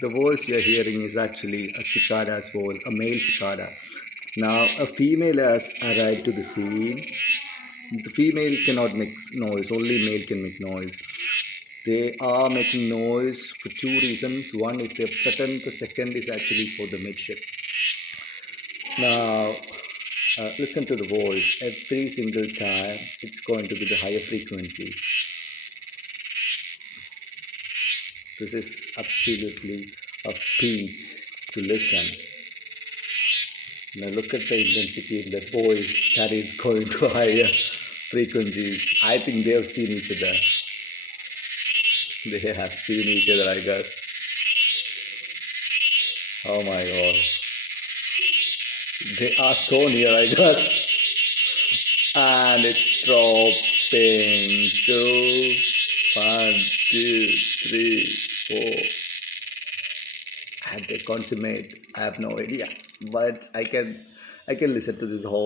The voice you're hearing is actually a cicada's voice, a male cicada. Now, a female has arrived to the scene. The female cannot make noise, only male can make noise. They are making noise for two reasons. One, if they're threatened, the second is actually for the midship. Now, listen to the voice. Every single time, it's going to be the higher frequencies. This is absolutely a peace to listen. Now look at the intensity in that voice that is going to higher frequencies. I think they have seen each other. They have seen each other, I guess. Oh my god. They are so near, I guess. And it's dropping. 2, 1, 2, 3, 4. And they consummate. I have no idea. But I can listen to this whole